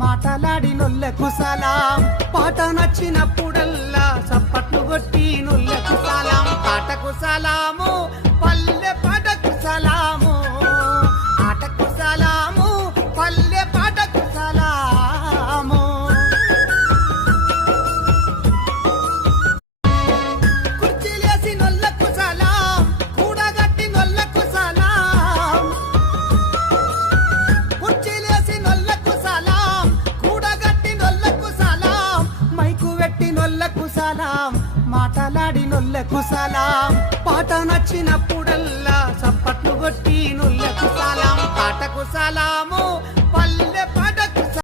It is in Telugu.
మాటలాడినొల్లకు సలాం పాట నచ్చినప్పుడల్లా చప్పట్లు కొట్టి నొల్లకు సలాం పాటకు సలాము పల్లె పాటకు సలాము ఆటకు సలాము పల్లె పాటకు సలాము కుర్చీలేసి నొల్లకు సలాం కూడగట్టి నొల్లకు సలాం కుర్చీలేసి నొల్లకు సలాం కూడగట్టి నొల్లకు సలాం మైకు వెట్టి నొల్లకు సలాం మాటలాడినొల్లకు సలాం పాట నచ్చినప్పుడల్లా చప్పట్లు కొట్టి నొల్లకు సలాం పాటకు సలాము